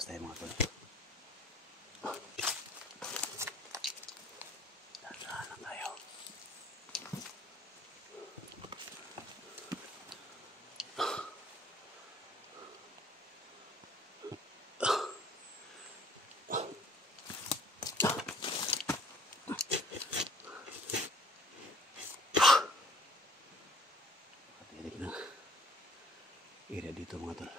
labas tayo mga tol. Dahan lang tayo. Matirik na area dito mga tol.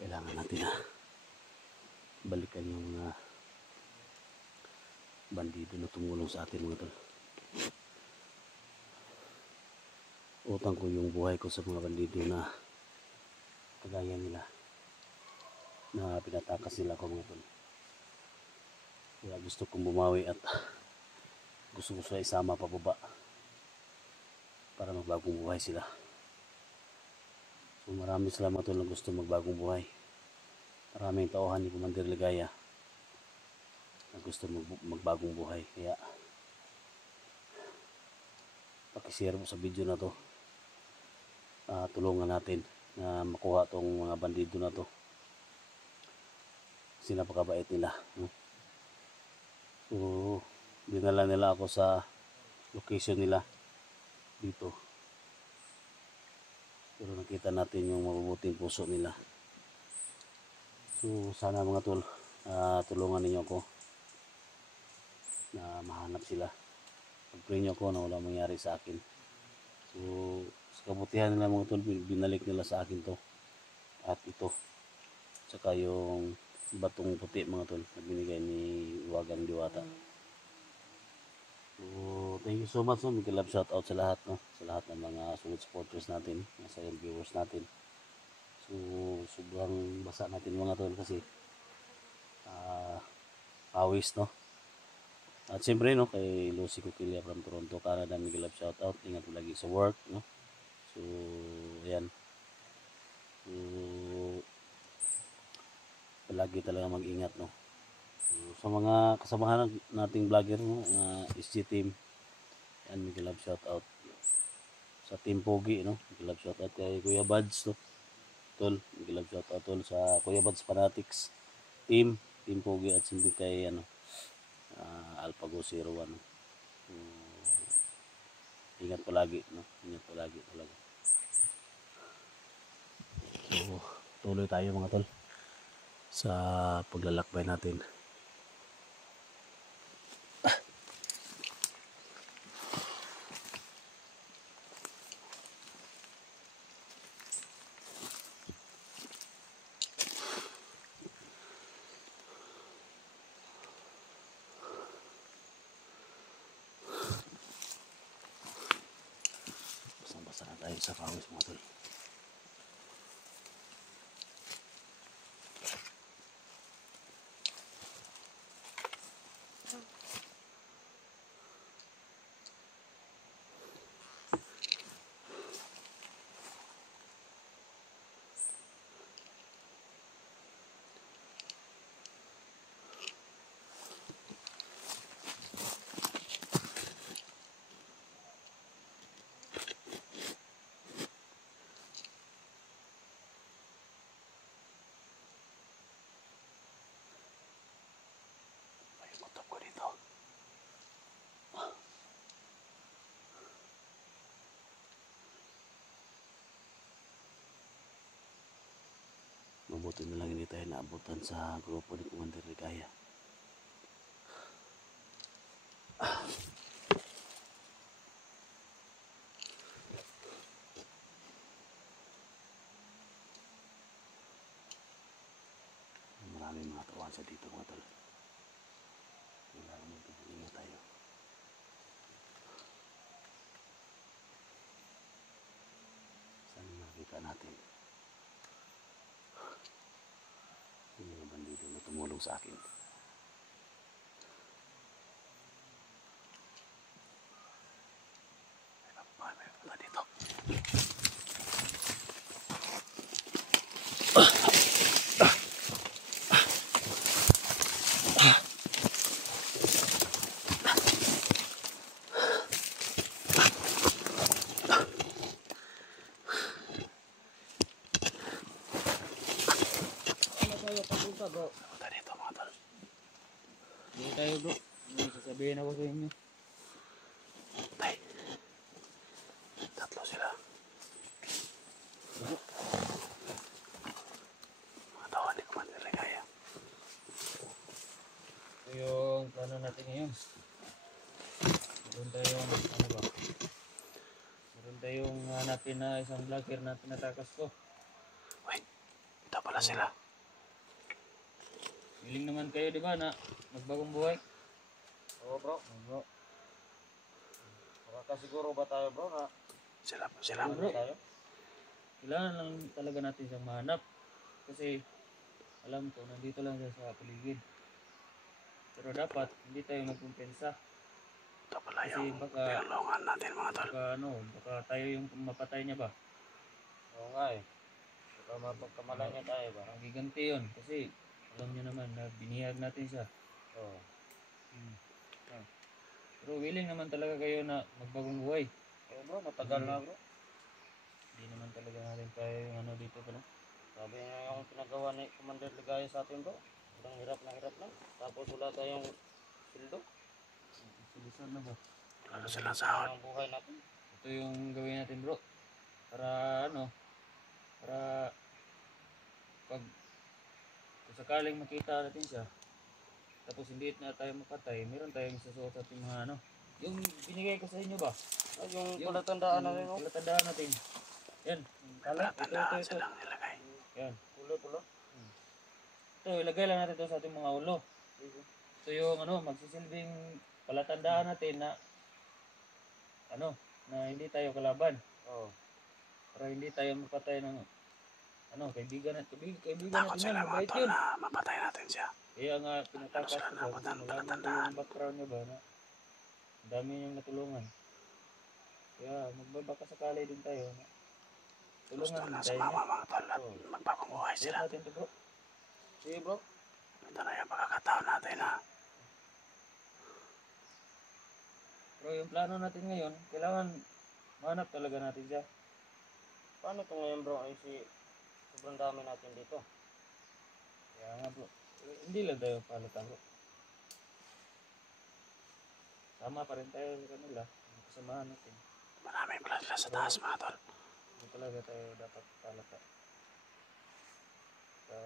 Kailangan natin na balikan yung mga bandido na tumulong sa atin mga tol. Utang ko yung buhay ko sa mga bandido na kagaya nila na pinatakas nila ako mga tol. Kaya gusto kong bumawi at gusto ko sila isama pababa para magbagong buhay sila. So maraming salamat tol na gusto magbagong buhay. Maraming tauhan ni Commander Ligaya na gusto magbagong buhay. Kaya pakishare mo sa video na to. Tulungan natin na makuha tong mga bandido na to. Kasi napakabait nila. So dinala nila ako sa location nila dito. Pero nakita natin yung mabubuting puso nila. So sana mga tol, tulungan ninyo ako na mahanap sila. Pag-pray nyo ako na wala mangyari sa akin. So sa kabutihan nila mga tol, binalik nila sa akin to at ito. Saka yung batong puti mga tol na binigay ni Wagang Diwata. So thank you so much. May love shout out sa lahat, sa lahat ng mga solid supporters natin, sa viewers natin. So sobrang basa natin mga tol kasi pawis at siyempre kay Lucy Coquilla from Toronto, Canada, may love shout out. Ingat po lagi sa work so ayan, so palagi talaga mag-ingat so, sa mga kasamahan nating vlogger SG team, ayan, may love shout out sa Team Pogi may love shout out kay Kuya Buds tol, may love shout out tol sa Kuya Buds Fanatics Team Pogi at sindi kay Alpago 01 ingat palagi ingat palagi talaga. So tuloy tayo mga tol sa paglalakbay natin. Basta na tayo sa pawis mga tol. Mabuti na lang hindi tayo naabutan sa grupo ni Commander Ligaya. Maraming mga tawan sa dito mga tol. Kailangan magpapingat tayo. Sana makita natin yung mga bandido na tumulong sa akin. May pala dito. tayo bro. May sasabihin ako sa inyo. Tay. Tatlo sila. Mga tao ni Commander Ligaya. Ito yung plano natin ngayon. Meron tayong, ano ba? Meron tayong hanapin na isang vlogger na tinatakas ko. Uy, ito pala sila. Willing naman kayo, di ba, na magbagong buhay? Oo bro. Oo, bro. Makakasiguro ba tayo bro na Sila. Oo, bro. tayo? Kailangan lang talaga natin siyang mahanap. Kasi, alam ko, nandito lang siya sa paligid. Pero dapat, hindi tayo magkumpensa. Ito pala Kasi yung baka, pinulungan natin mga tol. baka tayo yung mapatay niya ba? Oo nga eh. Baka mapagkamalan niya tayo ba? Ang giganti yun. Kasi, alam niyo naman na binihag natin siya. Oo. Pero willing naman talaga kayo na magbagong buhay. Oo bro, matagal na bro. Hindi naman talaga natin kaya yung ano dito pa no? Sabi niya yung pinagawa ni Commander Ligaya sa atin bro. Sobrang hirap na. Tapos wala tayong sildo. Solusyon na ba? Wala silang sahod. Ang buhay natin. Ito yung gawin natin bro. Para ano? Para pag kung sakaling makita natin siya, tapos hindi na tayo mapatay, meron tayong isusuot sa ating mga ano. Yung binigay ko sa inyo ba? Ay, yung palatandaan na rin oh. Palatandaan natin. Yan. Tandaan Ito. silang nilagay. Yan. Tulo. Ito, ilagay lang natin ito sa ating mga ulo. Ito yung ano, magsisilbing palatandaan natin na ano, na hindi tayo kalaban. Oo. Para hindi tayo mapatay ng ano, kaibigan Takot natin sila yan, mga mabait tol yun. na mapatay natin siya. Kaya nga pinatakas sila ko siya kasi nabutan, malaman ko palatandaan. yung background niya ba na ang dami niyang natulungan. Kaya magbabaka sakali din tayo na Gusto tulungan na din tayo niya. sumama mga tol at Oo. magbagong buhay Suot sila. natin ito bro. Sige bro. Ito na yung pagkakataon natin na Pero yung plano natin ngayon, kailangan mahanap talaga natin siya. Paano ito ngayon bro? Ay sobrang dami natin dito. Kaya nga bro, hindi lang tayo palata bro. Sama pa rin tayo sa kanila, yung kasamahan natin. maraming pala sila sa taas mga tol. Hindi talaga tayo dapat palata. Sa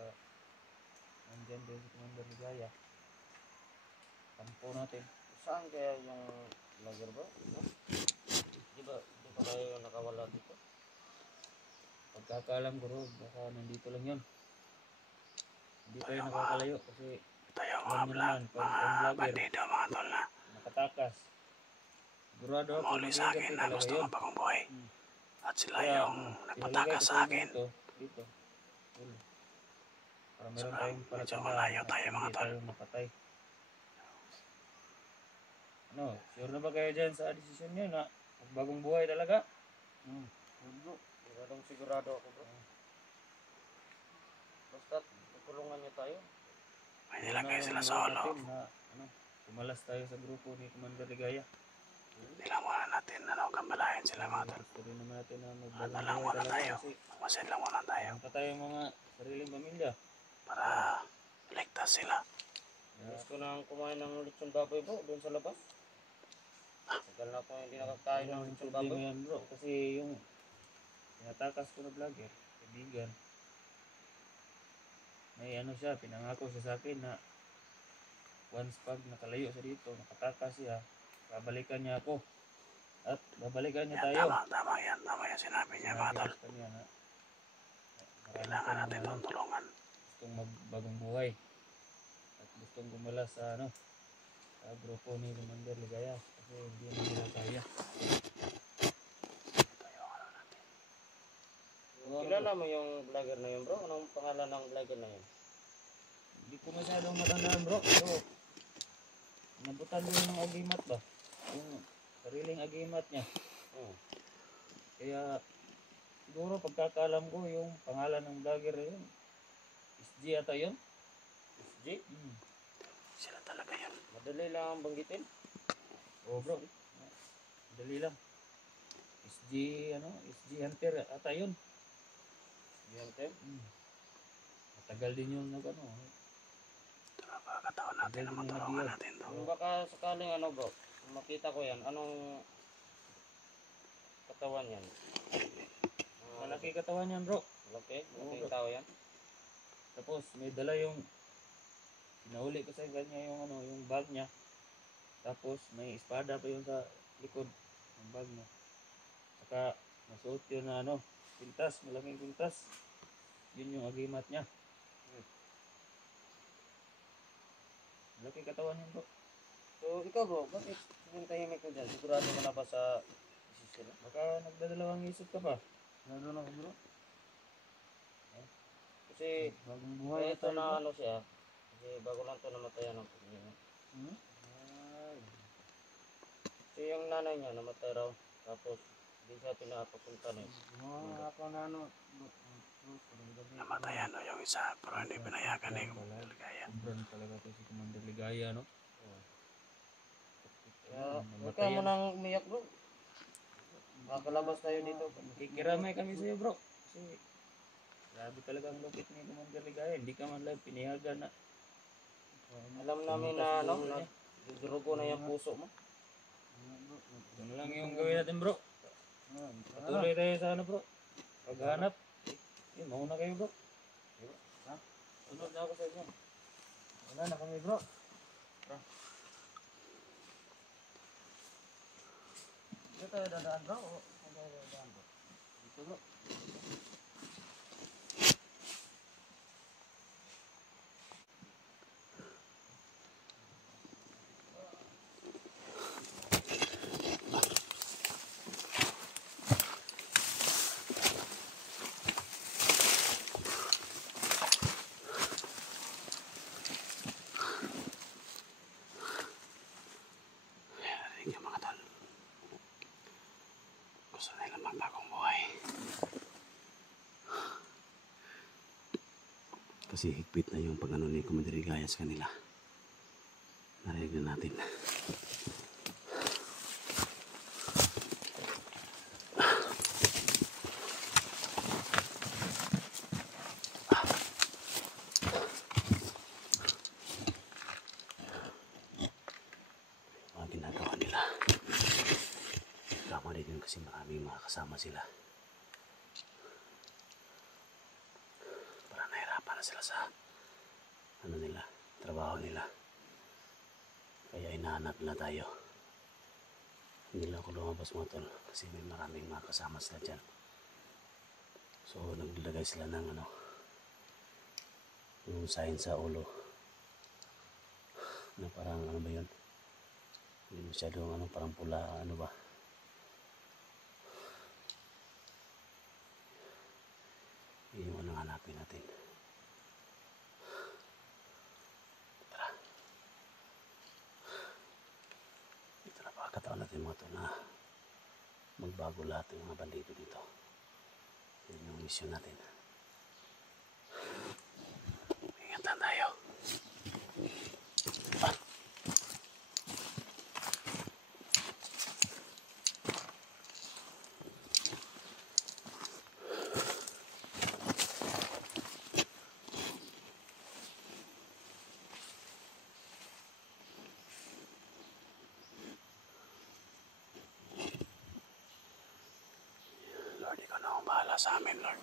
nandyan din si Commander Ligaya. Kampo natin. Saan kaya yung vlogger bro? No? Di ba tayo nakawala dito? Pagkakaalam ko bro, baka nandito lang yun. Hindi tayo nakakalayo kasi Ito yung alam niyo naman, pag ang vlogger bandido mga tol na nakatakas, sigurado ako umuli sa akin na talaga gusto yun. mabagong buhay. At sila Kaya, yung nagpatakas sa akin. Dito. Ulo. Para meron Sobrang tayong medyo palatandaan malayo na tayo, mga hindi tol. tayo mapatay. Ano, sure na ba kayo dyan sa desisyon nyo na magbagong buhay talaga? Bro, sigurado ako bro. Basta tutulungan niya tayo. May nilagay Ano sila yung sa gawin ulo. natin na, ano, tumalas tayo sa grupo ni Commander Ligaya. Nilang muna natin gambalayan sila mga tol. Gusto rin naman natin na Ano magbagong lang buhay muna talaga tayo. kasi Magmasid lang muna tayo. meron pa tayong mga sariling pamilya. Para ligtas sila. Gusto nang kumain ng lechon baboy bro doon sa labas. Tagal na ako hindi nakakain ng lechon Problema baboy. yan bro, kasi yung tinatakas ko na vlogger, kaibigan, may ano siya, pinangako siya sa akin na once pag nakalayo siya dito, nakatakas siya, babalikan niya ako. At babalikan niya Yan, tayo. tama yan. Tama yan sinabi niya mga Sinabi tol. ko sa kanya na Kailangan natin ano, itong tulungan. gustong magbagong buhay. At gustong gumala sa ano, sa grupo ni Commander Ligaya. Kasi hindi na nila kaya. Ito yung ano natin. Kilala mo yung vlogger na yun bro? Anong pangalan ng vlogger na yun? Hindi ko masyadong matandaan bro. Pero nabutan din ng agimat ba? Yung sariling agimat niya. Kaya siguro pagkakaalam ko yung pangalan ng vlogger na yun. SG ata yun? SG? Sila talaga yun. Madali lang ang banggitin. Oo bro. Dali lang. SG Hunter ata yun. Yan tayo. Matagal din yung nag ano. Ito na Pagkakataon natin na matulungan natin to. Kung baka sakaling ano bro, makita ko yan, anong katawan yan? Malaki katawan yan bro. Malaki? Oo, Malaki bro. tao yan? Tapos may dala yung pinahuli ko sa kanya yung ano, yung bag niya. Tapos may espada pa yung sa likod ng bag niya. Saka nasuot yun na ano, pintas, malaking pintas. Yun yung agimat niya. Malaki katawan yun bro. So ikaw bro, bakit yung tahimik ko dyan? Sigurado ka na ba sa isisyon? Baka nagdadalawang isip ka pa. Lalo na bro. Kasi Bagong buhay ito tayo, na bro. ano siya, kasi bago lang ito namatayan ng pagningan. Hmm? So yung nanay niya namatay raw, tapos hindi siya pinapapunta na Namatayan no yung isa, pero hindi pinayagan ni Ligaya. Sobrang talaga to si Commander Ligaya, no? Kaya huwag ka mo nang umiyak bro. Makakalabas tayo dito. Kikiramay kami sa'yo, bro. Kasi grabe talaga ang lupit ni Commander Ligaya. Hindi ka man lang pinihagan na. Alam namin na ano, na durugo na yung puso mo. Ano lang yung gawin natin, bro? Patuloy tayo sa ano, bro? Paghanap. Mauna kayo, bro. Sunod na ako sa inyo. Wala na kami, bro. Dito tayo dadaan bro. Saan tayo dadaan bro? Dito bro. Narinig yung mga tol. Gusto nila magbagong buhay. Kasi higpit na yung pag-ano ni Commander Ligaya sa kanila. Narinig na natin. Mga ginagawa nila. Tama din yun kasi maraming mga kasama sila. Parang nahirapan na sila sa ano nila, trabaho nila. Kaya inahanap nila tayo. Hindi lang ako lumabas mga tol kasi may maraming mga kasama sila dyan. So naglalagay sila ng ano, yung sign sa ulo na parang ano ba yun, hindi masyadong ano, parang pula, ano ba, yun yung anong hanapin natin. Tara, ito na pagkataon natin mga to na magbago lahat ng mga bandito dito. Yun yung mission natin. Ingatan tayo. Lord, ikaw na ang bahala sa amin, Lord.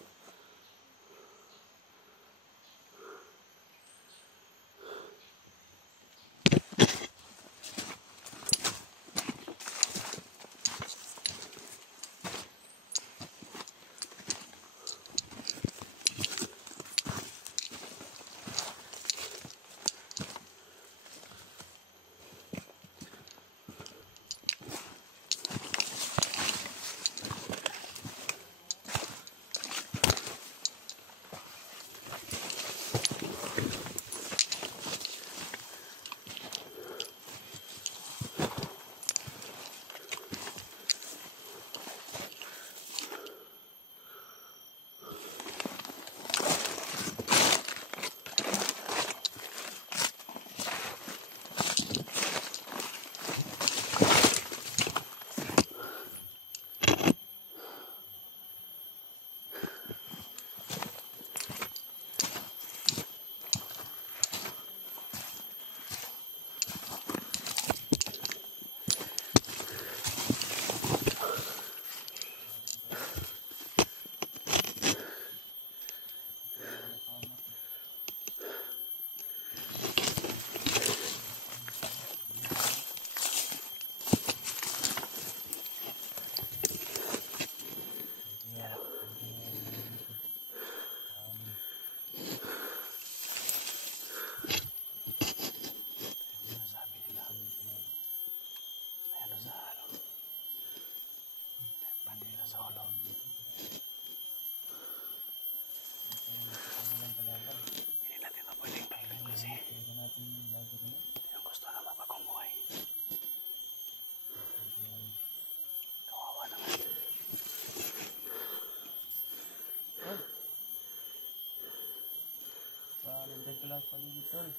wala sa paligid tol.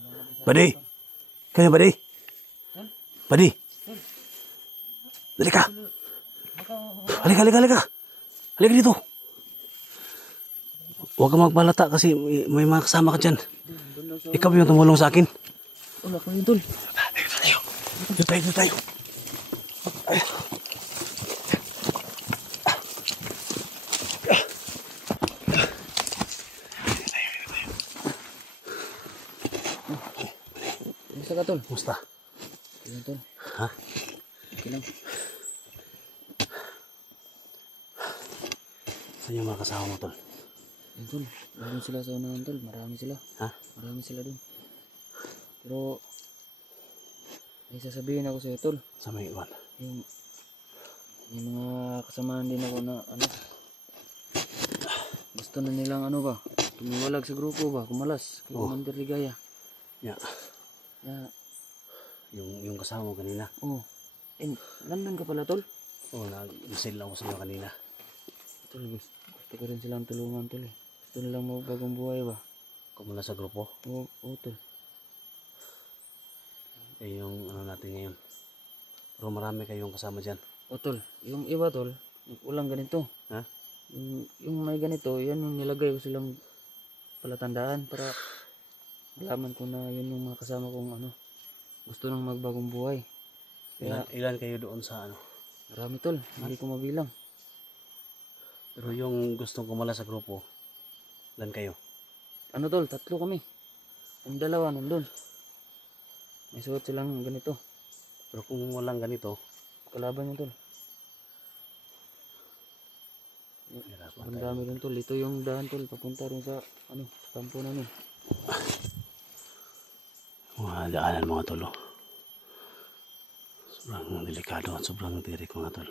Wala mag-isa Buddy! tol. Kaya buddy? Tol? Buddy! Tol. Dali ka! Baka Halika, halika, halika! Halika dito! Huwag ka magbalata kasi may mga kasama ka dyan. doon lang sa Ikaw yung tumulong sa akin. wala ko yun tol. Dito tayo. Dito tayo, dito tayo. Ay. Kumusta ka tol? Kumusta? Okay lang tol. Ha? Okay lang. Saan yung mga kasama mo, tol? Ayun tol. Nandun sila sa unahan tol. Marami sila. Ha? Marami sila dun. Pero may sasabihin ako sa'yo tol. Sa may iwan. Yung may mga kasamahan din ako na ano. Gusto na nilang ano ba? Tumiwalag sa grupo ba? Kumalas. Kay Oh. Commander Ligaya. Yeah. Yeah. Yung kasama mo kanina. Oh. Eh, nandun ka pala tol? Oo, nag-message lang ako sa iyo kanina. Tol, gusto ko rin silang tulungan tol eh. Gusto nilang magbagong buhay ba? Kung muna sa grupo. Oo tol. Eh, yung ano natin ngayon. Pero marami kayong kasama dyan. O tol, yung iba tol, walang ganito. Ha? Yung may ganito, yan yung nilagay ko silang palatandaan para malaman ko na yun yung mga kasama kong ano, gusto nang magbagong buhay. Kaya Ilan kayo doon sa ano? marami tol, hindi ko mabilang. Pero yung gustong kumala sa grupo, ilan kayo? Ano tol, 3 kami. Yung 2 nandun. May suot silang ganito. Pero kung walang ganito, Kalaban yun tol. hirapan Ang tayo. dami rin tol. Ito yung daan tol, papunta rin sa ano, sa kampo namin. Mga daanan mga tol. Oh. Sobrang delikado at sobrang tirik mga tol.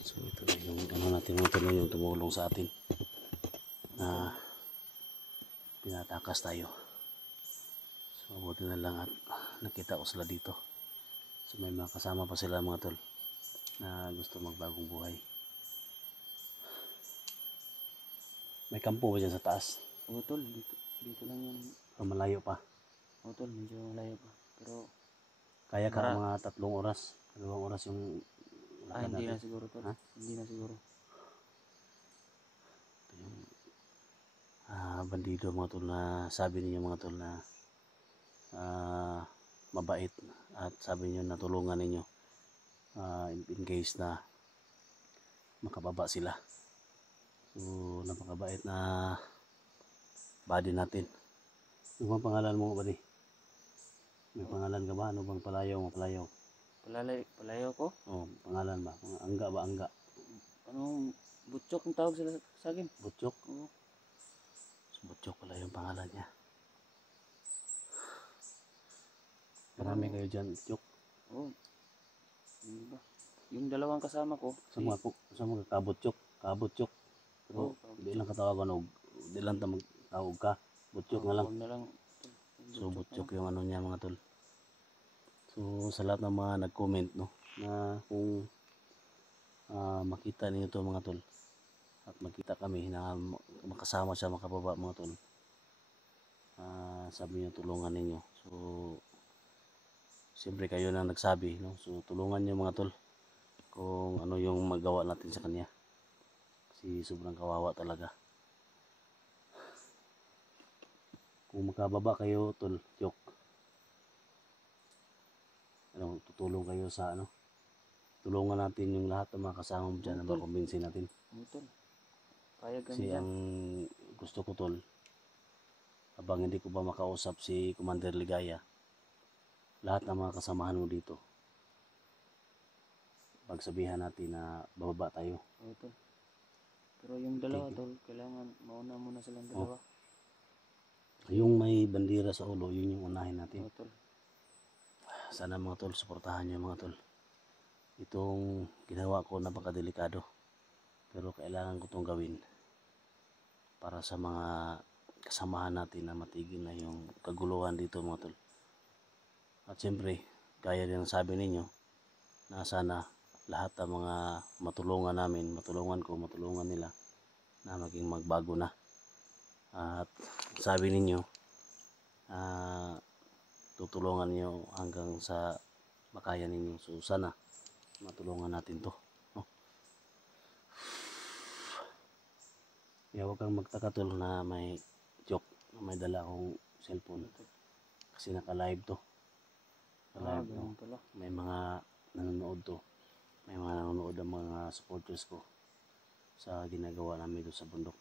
So ito na yung ano natin mga tol, yung tumulong sa atin na pinatakas tayo. So mabuti na lang at nakita ko sila dito. So may mga kasama pa sila mga tol na gusto magbagong buhay. May kampo ba dyan sa taas? Oo tol, dito lang yan. O malayo pa? Oo tol, medyo malayo pa. Pero Kaya ka mga 3 oras, 2 oras yung lakad hindi natin. na siguro tol. Ha? Hindi na siguro. Ito yung bandido mga tol na sabi niyo mga tol na mabait at sabi niyo natulungan ninyo in case na makababa sila. So napakabait na buddy natin. Ano bang pangalan mo buddy? May pangalan ka ba? Ano bang palayaw mo? Palayaw? Palayo ko? Oh, pangalan ba? Angga ba? Angga? Anong butchok ang tawag sila sa akin? Butchok? Oo. So, Butchok pala yung pangalan niya. Marami kayo dyan, Butchok. Oo. Hindi ba? Yung 2 kasama ko. Sa mga kabutchok, kabutchok. Pero Oo, di lang katawagan og di lang ta magtawag ka. Butchok na lang. Huwag na lang. So butchok yung ano niya mga tol. So sa lahat ng mga nag-comment no na kung makita niyo to mga tol at makita kami na makasama siya makababa mga tol. Sabi niyo tulungan ninyo. So siyempre kayo na nagsabi no. So tulungan niyo mga tol kung ano yung magawa natin sa kanya. Kasi sobrang kawawa talaga. Kung makababa kayo tol, Chok. Ano, tutulong kayo sa ano? Tulungan natin yung lahat ng mga kasama mo dyan na Tol. makumbinsin natin. Oo tol. Payag kami Kasi dyan. ang gusto ko tol, habang hindi ko pa makausap si Commander Ligaya, lahat ng mga kasamahan mo dito, pagsabihan natin na bababa tayo. Oo tol. Pero yung 2 Okay. tol, kailangan mauna muna silang 2. Oh. Yung may bandira sa ulo, yun yung unahin natin. Oo tol. Sana mga tol, suportahan nyo mga tol. Itong ginawa ko napakadelikado. Pero kailangan ko itong gawin para sa mga kasamahan natin na matigil na yung kaguluhan dito mga tol. At siyempre, gaya din ang sabi ninyo, na sana lahat ng mga matulungan namin, matulungan ko, matulungan nila, na maging magbago na. At sabi ninyo, tutulungan niyo hanggang sa makaya ninyo. So sana matulungan natin to, no? Kaya huwag kang magtaka tol na may joke, na may dala akong cellphone. Kasi naka-live to. Naka-live, no? ganun pala. May mga nanonood to. May mga nanonood ang mga supporters ko sa ginagawa namin doon sa bundok.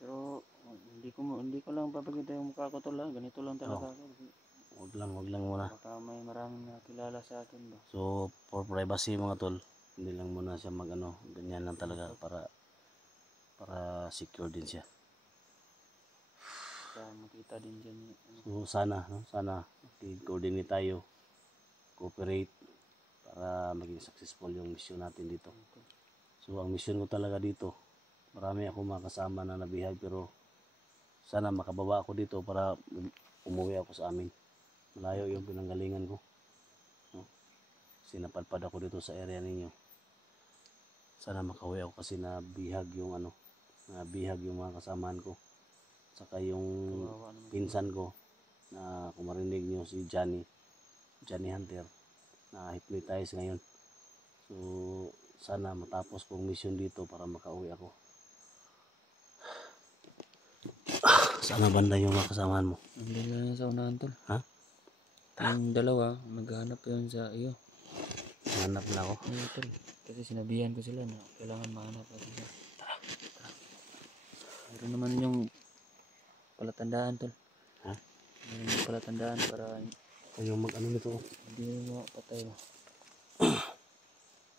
Pero hindi ko lang papakita yung mukha ko tol ha. Ganito lang talaga ako. Kasi Wag lang muna. baka may maraming nakilala sa akin ba. So for privacy mga tol, hindi lang muna siya ganyan lang talaga para secure din siya. Para makita din dyan yung So sana i-coordinate tayo, cooperate para maging successful yung mission natin dito. So ang mission ko talaga dito, marami ako makasama na nabihag, pero sana makababa ako dito para umuwi ako sa amin. Malayo yung pinanggalingan ko, no? Sinapadpad ako dito sa area ninyo. Sana makauwi ako kasi nabihag yung mga kasamahan ko. Saka yung kawawa naman. pinsan ko na kung marinig nyo, si Johnny Hunter, na hypnotize ngayon. So sana matapos kong mission dito para makauwi ako. Sana banda yung mga kasamahan mo? Nandun lang yan sa unahan tol. Ha? Yung dalawa, naghahanap yun sa iyo. Hanap na ako. Ano tol? Kasi sinabihan ko sila na kailangan mahanap natin siya. Meron naman yung palatandaan tol. Ha? Meron yung palatandaan para Yung nito. hindi mo patay ba.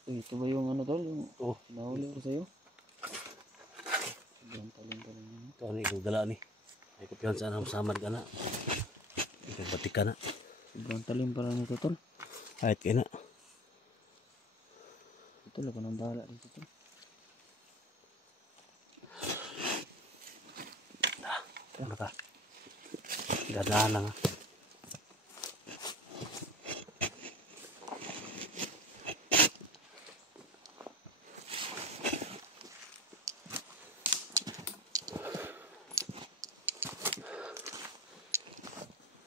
So, ito ba yung tol? Yung sinahuli ko sa'yo? Sobrang talin-talin yun. Ito ikaw gala ni. Ay kupihan sana masamad ka na. Ikaw batik ka na. Sobrang talim pala nito tol. Kahit kayo na. Ito lang ng bahala dito tol. Ano ka? Ganahan lang ha.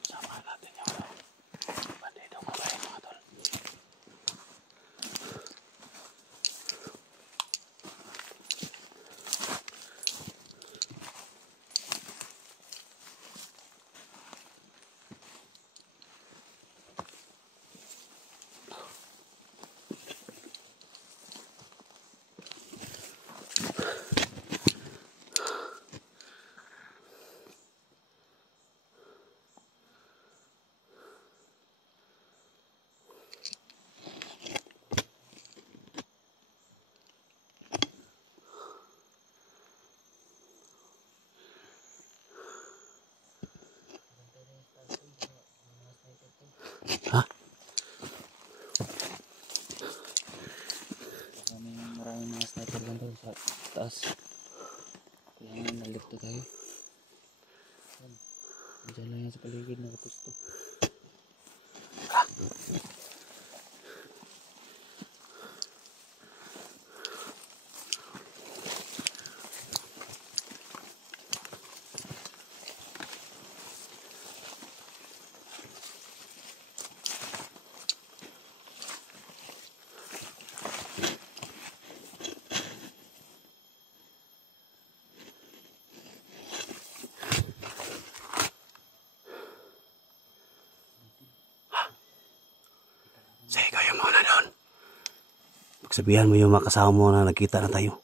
Samahan natin yung bandidong mabay mga tol. Maraming mga sniper lang doon sa taas. Kailangan nalito tayo. Diyan lang yan sa paligid nakapusto. Sige kayo muna doon. Pagsabihan mo yung mga kasama mo na nagkita na tayo.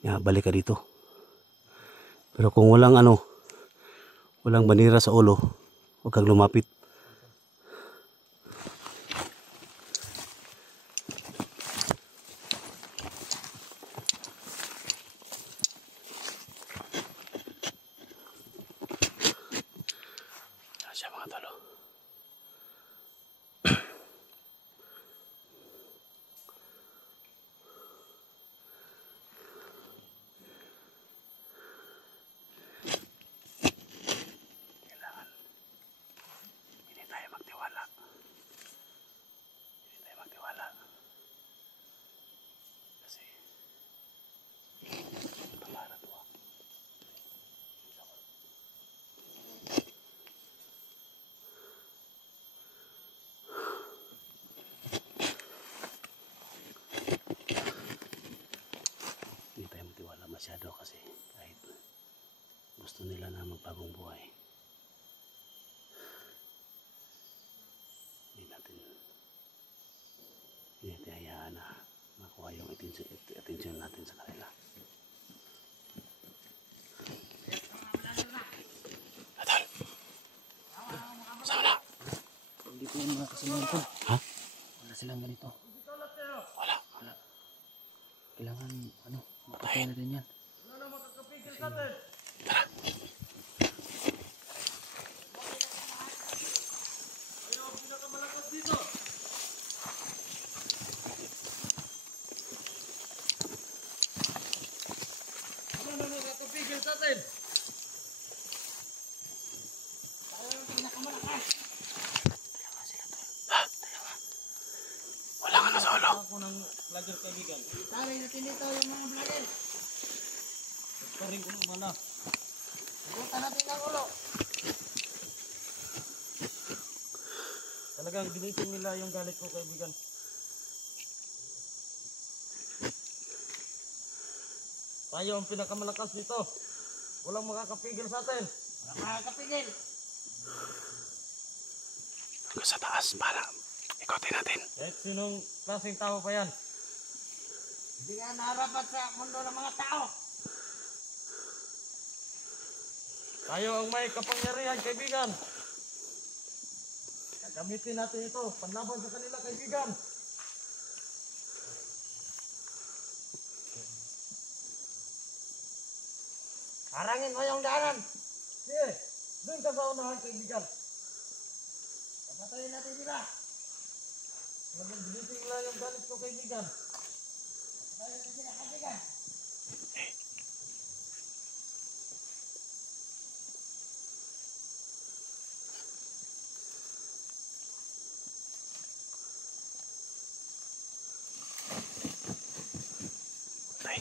Balik ka dito. Pero kung walang bandera sa ulo, huwag kang lumapit. Yan siya mga talo. bagong buhay. Hindi natin hayaan na makuha yung attention natin sa kanila. Adol! Saan na? Hindi ko yung mga kasamahan ko. Ha? Wala silang ganito. Wala. Kailangan, mapatayin natin yan. Tara! Wala ka na solo. Ako ng vlogger kaibigan. Taray natin dito yung mga vlogger. Paring ko ng bala. Buta natin ang ulo. Talagang ginising nila yung galit ko kaibigan. Tayo ang pinakamalakas dito. Walang makakapigil sa atin. Walang makakapigil. Hanggang sa taas para ikotin natin. Kahit sinong klaseng tao pa yan. Hindi nga narapat sa mundo ng mga tao. Tayo ang may kapangyarihan kaibigan. Gamitin natin ito. Panlaban sa kanila kaibigan. Harangin mo yung daanan. Sige, doon ka sa unahan kaibigan. Patayin natin sila. Talagang ginising nila yung galit ko kaibigan. Patayin natin sila, kaibigan. Tay.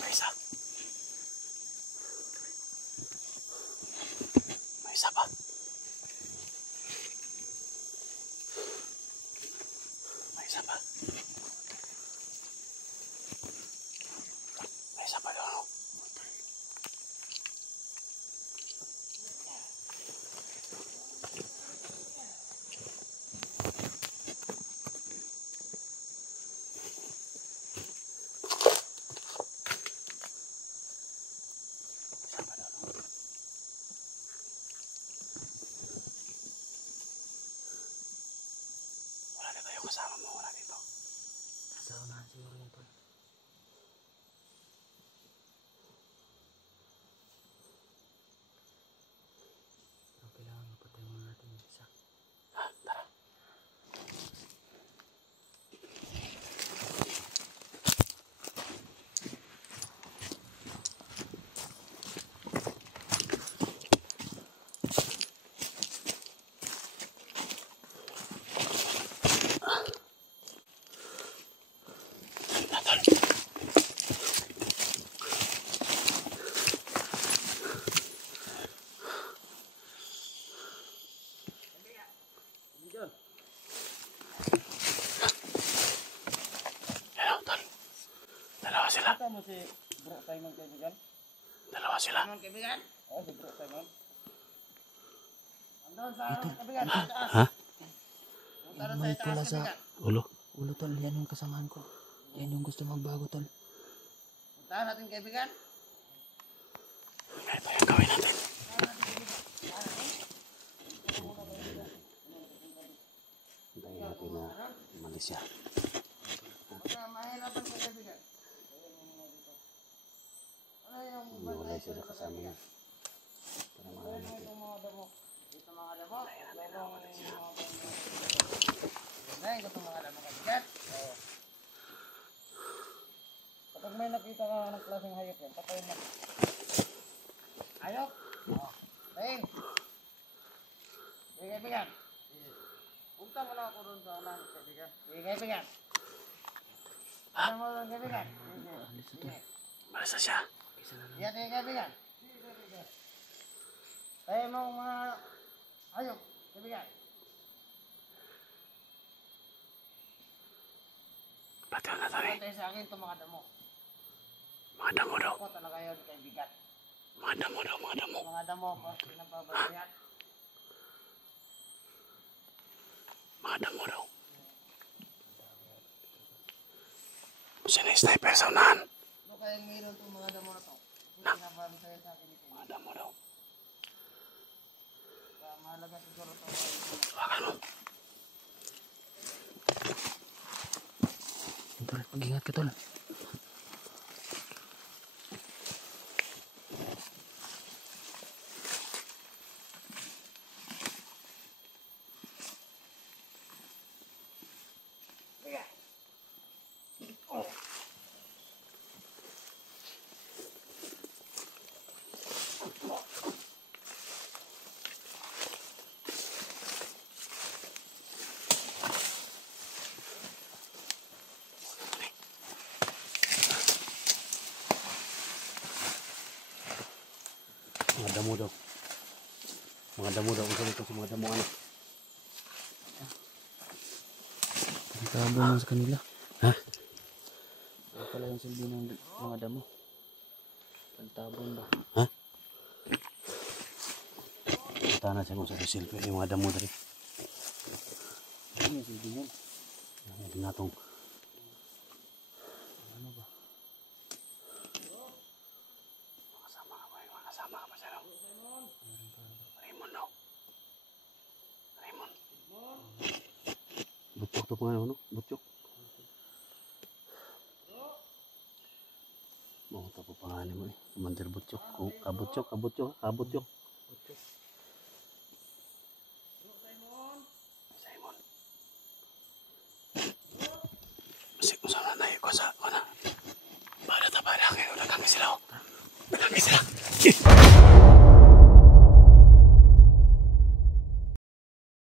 May isa. May isa pa. May isa pa. May isa pa doon. Isa pa doon. Wala dito yung kasama mo. Wala dito. Sa unahan siguro yun, tol. Pero kailangan mapatayin muna natin yung isa. Ha? Tara. Natol. Kaibigan, Hello, tol. Dalawa sila. kita mo si Bro Simon kaibigan? Dalawa sila. Ano, kaibigan? Oo, si Bro Simon. Andun sa kaibigan. Sa taas. Ha? Punta na sa taas, kaibigan. Ulo. Ulo, tol. Yan yung kasamahan ko. Yan yung gusto magbago, tol. Puntahan natin, kaibigan. Ito yung gawin natin. Hintayin natin na umalis siya. Baka mahirapan ka, kaibigan. Ano yung Iwalay siya sa kasama niya. Para Ano mahalin natin. itong mga damo? Ito mga damo? Ngayon ko itong mga damo, kaibigan. Kapag may nakita ka ng klaseng hayop yan, patayin mo. Ayok? Oo. Tingin. Sige, kaibigan. Punta mo na ako doon sa unahan kaibigan. Sige, kaibigan. Ano mo doon, kaibigan? Sige. Malis na siya. Sige, sige, kaibigan. Kaya mo mga ayok, kaibigan. Pati na tari. Pantay sa akin itong mga damo. Mga damo daw. Ako talaga yun, kaibigan. Mga damo daw, mga damo. Mga damo, boss, pinapabayan. Mga damo daw. Sino yung sniper sa unahan? Ano kayang mayroon itong mga damo na to? Pinapabayan sa akin ito. Mga damo daw. Kaya mahalaga siguro ito. Hawakan mo. Tol, mag-ingat ka, tol. Mga damo daw. Mga damo daw. Ang ito sa mga damo, ano? Tabon lang sa kanila. Ha? Ano pala yung silbi ng mga damo? Pantabon ba? Ha? Punta na siya kung sa silver. Yung mga damo dari. Ano yung silbi nun? Yung tinatong. Ano ba? Makasama ka ba? Makasama ka ba siya? Raymond daw. Raymond. Butchok to pa nga, ano? Butchok. Mga tapo pangalan mo eh. Commander Butchok. Kabutchok, kabutchok, kabutchok. Simon. Masik mo sana na ko sa, ano? Para ta para kayo. Nagkami sila. Nagkami sila.